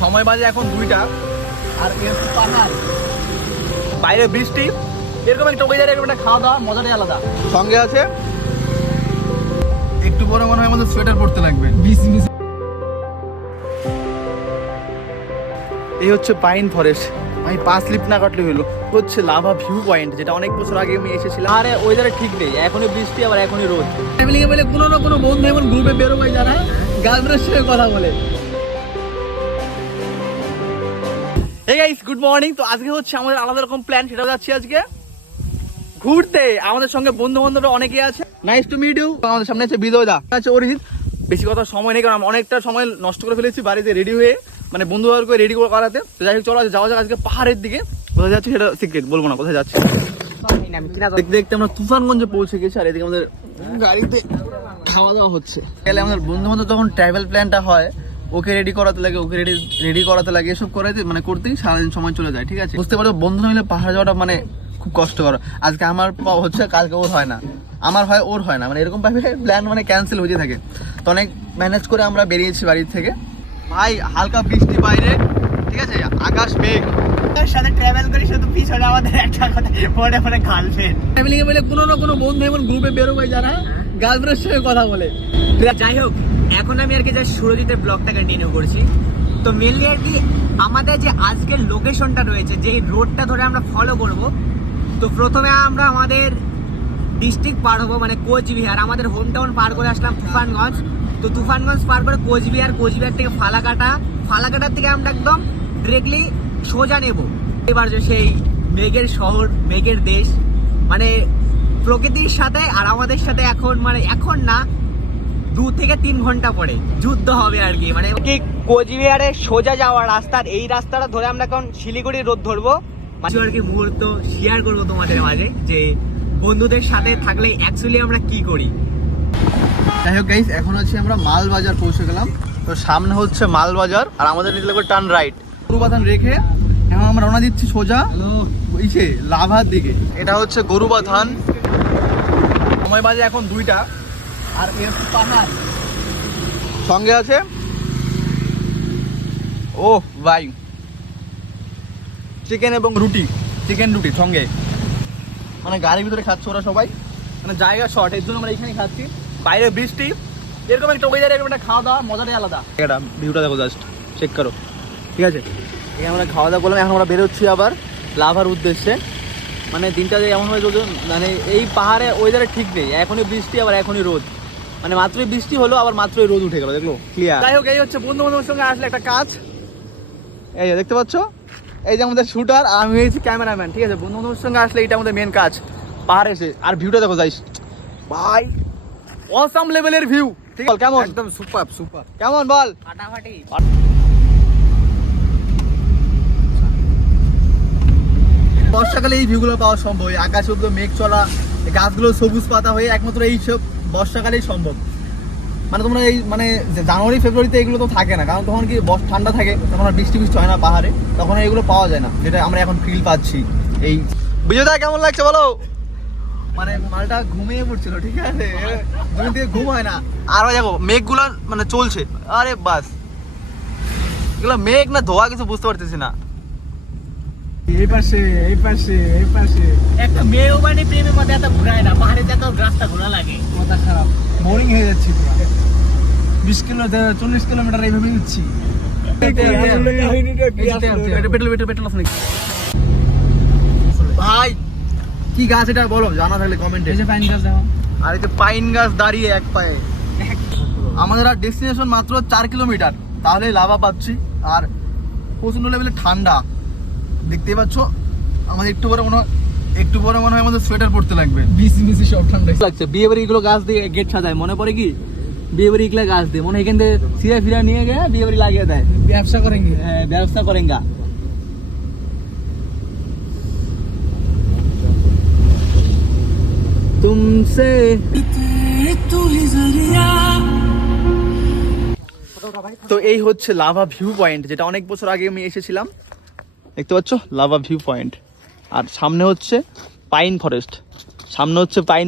সময় বাজে এখন 2টা আর পাহাড় বাইরে বৃষ্টি, এরকম একটা ওয়েদারে এরকম একটা খাওয়া দাওয়া মজাটাই আলাদা। সঙ্গে আছে একটু পরে মনে হয় আমাদের সোয়েটার পরতে লাগবে। এই হচ্ছে পাইন ফরেস্ট। আমি পাঁচ স্লিপ না কাটলে হলো হচ্ছে লাভা ভিউ পয়েন্ট, যেটা অনেক বছর আগে আমি এসেছিলাম। আরে ওয়েদারে ঠিক নেই, এখনই বৃষ্টি আবার এখনই রোদ। ফ্যামিলি বলে কোনো না কোনো বন্ধু এমন গ্রুপে বেরোয় যারা গার্লফ্রেন্ডের সঙ্গে কথা বলে। Hey guys, good morning. তো আজকে হচ্ছে আমাদের আলাদা রকম প্ল্যান, সেটা যাচ্ছি আজকে ঘুরতে। আমাদের সঙ্গে বন্ধু বান্ধবরা অনেকেই আছে। Nice to meet you. আমাদের সামনে আছে বিজয় দা, আছে অরিজিৎ। বেশি কথা সময় নেই, কারণ অনেকটা সময় নষ্ট করে ফেলেছি বাড়িতে রেডি হয়ে, মানে বন্ধুবান্ধবকে রেডি করাতে। তো যাই হোক, চলো যাওয়া যাক আজকে পাহাড়ের দিকে। কোথায় যাচ্ছি সেটা সিক্রেট বলবো না, কোথায় যাচ্ছি। দেখতে দেখতে আমরা তুফানগঞ্জে পৌঁছে গেছি, আর এদিকে আমাদের গাড়িতে খাওয়া দাওয়া হচ্ছে। গেলে আমাদের বন্ধু বান্ধব যখন ট্রাভেল প্ল্যানটা হয়, ওকে রেডি করাতে লাগে, ওকে রেডি করাতে লাগে, এসব করাতে মানে করতেই সারাদিন সময় চলে যায়। ঠিক আছে, বুঝতে পারো বন্ধু মিলে পাহাড়ে যাওয়াটা মানে খুব কষ্টকর। আজকে আমার হচ্ছে, কালকে ওর হয় না, আমার হয় ওর হয় না, মানে এরকম ভাবে প্ল্যান মানে ক্যান্সেল হয়ে থাকে। তো অনেক ম্যানেজ করে আমরা বেরিয়েছি বাড়ি থেকে। ভাই হালকা বৃষ্টি বাইরে, ঠিক আছে, আকাশ মেঘ। সাথে ট্রাভেল করি শুধু পিছনে আমাদের একটা কথা পরে পরে গার্লফ্রেন্ড ফ্যামিলি বলে কোনো না কোনো বন্ধু এমন গ্রুপে বেরোয় যারা গার্লফ্রেন্ডের সঙ্গে কথা বলে। যাই হোক, এখন আমি আর কি জাস্ট সুরজিতের ব্লগটা কন্টিনিউ করছি। তো মেনলি আর কি আমাদের যে আজকের লোকেশনটা রয়েছে, যে রোডটা ধরে আমরা ফলো করব। তো প্রথমে আমরা আমাদের ডিস্ট্রিক্ট পার হবো, মানে কোচবিহার। আমাদের হোম টাউন পার করে আসলাম তুফানগঞ্জ। তো তুফানগঞ্জ পার করে কোচবিহার, কোচবিহার থেকে ফালাকাটার থেকে আমরা একদম ডিরেক্টলি সোজা নেব এবার যে সেই মেঘের শহর, মেঘের দেশ, মানে প্রকৃতির সাথে আর আমাদের সাথে এখন মানে এখন না 2 থেকে 3 ঘন্টা পরে যুদ্ধ হবে আর কি। মানে কোচবিহারের সোজা যাওয়ার রাস্তার এই রাস্তাটা ধরে আমরা এখন শিলিগুড়ি রোড ধরবো। আর কি মুহূর্ত শেয়ার করবো তোমাদের মাঝে, যে বন্ধুদের সাথে থাকলে অ্যাকচুয়ালি আমরা কি করি। যাই হোক গাইস, এখন হচ্ছে আমরা মালবাজার পৌঁছে গেলাম। তো সামনে হচ্ছে মালবাজার, আর আমাদের নিতে লাগবে টার্ন রাইট। গরুবাথান রেখে এখন আমরা রওনা দিচ্ছি সোজা ইসে লাভার দিকে। এটা হচ্ছে গরুবাথান। সময় বাজে এখন 2টা আর পাহাড় সঙ্গে আছে। ও ভাই, চিকেন এবং রুটি, চিকেন রুটি সঙ্গে, মানে গাড়ির ভিতরে খাচ্ছে ওরা সবাই, মানে জায়গা শর্ট, এর জন্য আমরা এখানে খাচ্ছি। বাইরে বৃষ্টি, এরকম একটা ওয়েদারে এরকম একটা খাওয়া দাওয়া মজাটাই আলাদা। এটা ভিউটা দেখো, জাস্ট চেক করো। ঠিক আছে, এখানে আমরা খাওয়া দাওয়া করলাম, এখন আমরা বেরোচ্ছি আবার লাভার উদ্দেশ্যে। মানে দিনটা যে এমন হয়ে চলছে, মানে এই পাহাড়ে ওয়েদারে ঠিক নেই, এখনই বৃষ্টি আবার এখনই রোদ, মানে মাত্রই বৃষ্টি হলো আবার মাত্রই রোদ উঠে গেল, দেখলো ক্লিয়ার। যাই হোক, এই হচ্ছে বন্ধু বান্ধবের সঙ্গে আসলে একটা কাজ। এই যে দেখতে পাচ্ছ, এই যে আমাদের শুটার আর আমি হয়েছি ক্যামেরাম্যান। ঠিক আছে, বন্ধু বান্ধবের সঙ্গে আসলে এটা আমাদের মেন কাজ পাহাড়ে এসে। আর ভিউটা দেখো যাইস ভাই, অসাম লেভেলের ভিউ। ঠিক আছে, কেমন? একদম সুপার সুপার, কেমন বল? ফাটাফাটি। বর্ষাকালে এই ভিউগুলো পাওয়া সম্ভব, আকাশে উপরে মেঘ চলা, গাছগুলো সবুজ পাতা হয়ে একমাত্র এই সব বর্ষাকালেই সম্ভব। মানে তোমরা এই মানে জানুয়ারি ফেব্রুয়ারিতে এগুলো তো থাকে না, কারণ তখন কি ঠান্ডা থাকে, তখন আর বৃষ্টি হয় না পাহাড়ে, তখন এগুলো পাওয়া যায় না, যেটা আমরা এখন ফিল পাচ্ছি। এই বিজয়দা কেমন লাগছে বলো? মানে মালটা ঘুমিয়ে পড়ছিল, ঠিক আছে, দুদিন থেকে ঘুম হয় না। আর দেখো মেঘগুলো মানে চলছে, আরে বাস, এগুলো মেঘ না ধোয়া কিছু বুঝতে পারতেছি না। এই পাশে এই পাশে এই পাশে একটা মেয়েও মানে প্রেমের মধ্যে এত ঘোরায় না, পাহাড়ে এত রাস্তা ঘোরা লাগে, কথা খারাপ, বোরিং হয়ে যাচ্ছি। 20 কিলো 40 কিলোমিটার এইভাবে উঠছি। ভাই কি গাছ এটা বলো, জানা থাকলে কমেন্টে। পাইন গাছ দেখো, আর এই যে পাইন গাছ দাঁড়িয়ে এক পায়ে। আমাদের আর ডেস্টিনেশন মাত্র 4 কিলোমিটার, তাহলে লাভা পাচ্ছি। আর প্রচন্ড লেভেলে ঠান্ডা, দেখতেই পাচ্ছ। আমাদের একটু পরে মনে হয় আমাদের সোয়েটার পরতে লাগবে। বিসি সব ঠান্ডা লাগছে। বিয়ে বাড়ি এগুলো গাছ দিয়ে গেট সাজায়, মনে পড়ে কি বিয়ে বাড়ি এগুলো গাছ দিয়ে, মনে এখান থেকে সিরা ফিরা নিয়ে গিয়ে বিয়ে বাড়ি লাগিয়ে দেয়। ব্যবসা করেঙ্গে, হ্যাঁ ব্যবসা করেঙ্গা। তুমসে তো এই হচ্ছে লাভা ভিউ পয়েন্ট, যেটা অনেক বছর আগে আমি এসেছিলাম। দেখতে পাচ্ছ লাভা ভিউ পয়েন্ট, আর সামনে হচ্ছে পাইন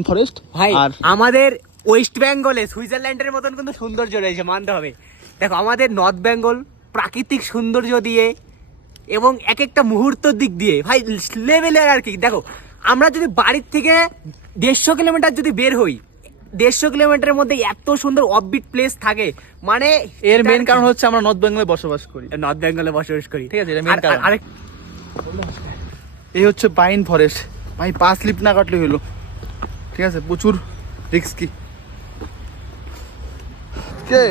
ফরেস্ট, ভাই। আর আমাদের ওয়েস্ট বেঙ্গলে সুইজারল্যান্ডের মতন কিন্তু সৌন্দর্য রয়েছে, মানতে হবে। দেখো আমাদের নর্থ বেঙ্গল প্রাকৃতিক সৌন্দর্য দিয়ে এবং এক একটা মুহূর্তের দিক দিয়ে ভাই লেভেলের আর কি। দেখো আমরা যদি বাড়ির থেকে 150 কিলোমিটার যদি বের হই, 150 কিলোমিটারের মধ্যে এত সুন্দর অফবিট প্লেস থাকে, মানে এর মেন কারণ হচ্ছে আমরা নর্থ বেঙ্গলে বসবাস করি। নর্থ বেঙ্গলে বসবাস করি, ঠিক আছে, এটা main কারণ। আরেক এই হচ্ছে পাইন ফরেস্ট ভাই, পা স্লিপ না কাটলে হলো, ঠিক আছে, প্রচুর রিস্কি। কে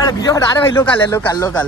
আরে ভিডিও, আরে ভাই লোকাল লোকাল লোকাল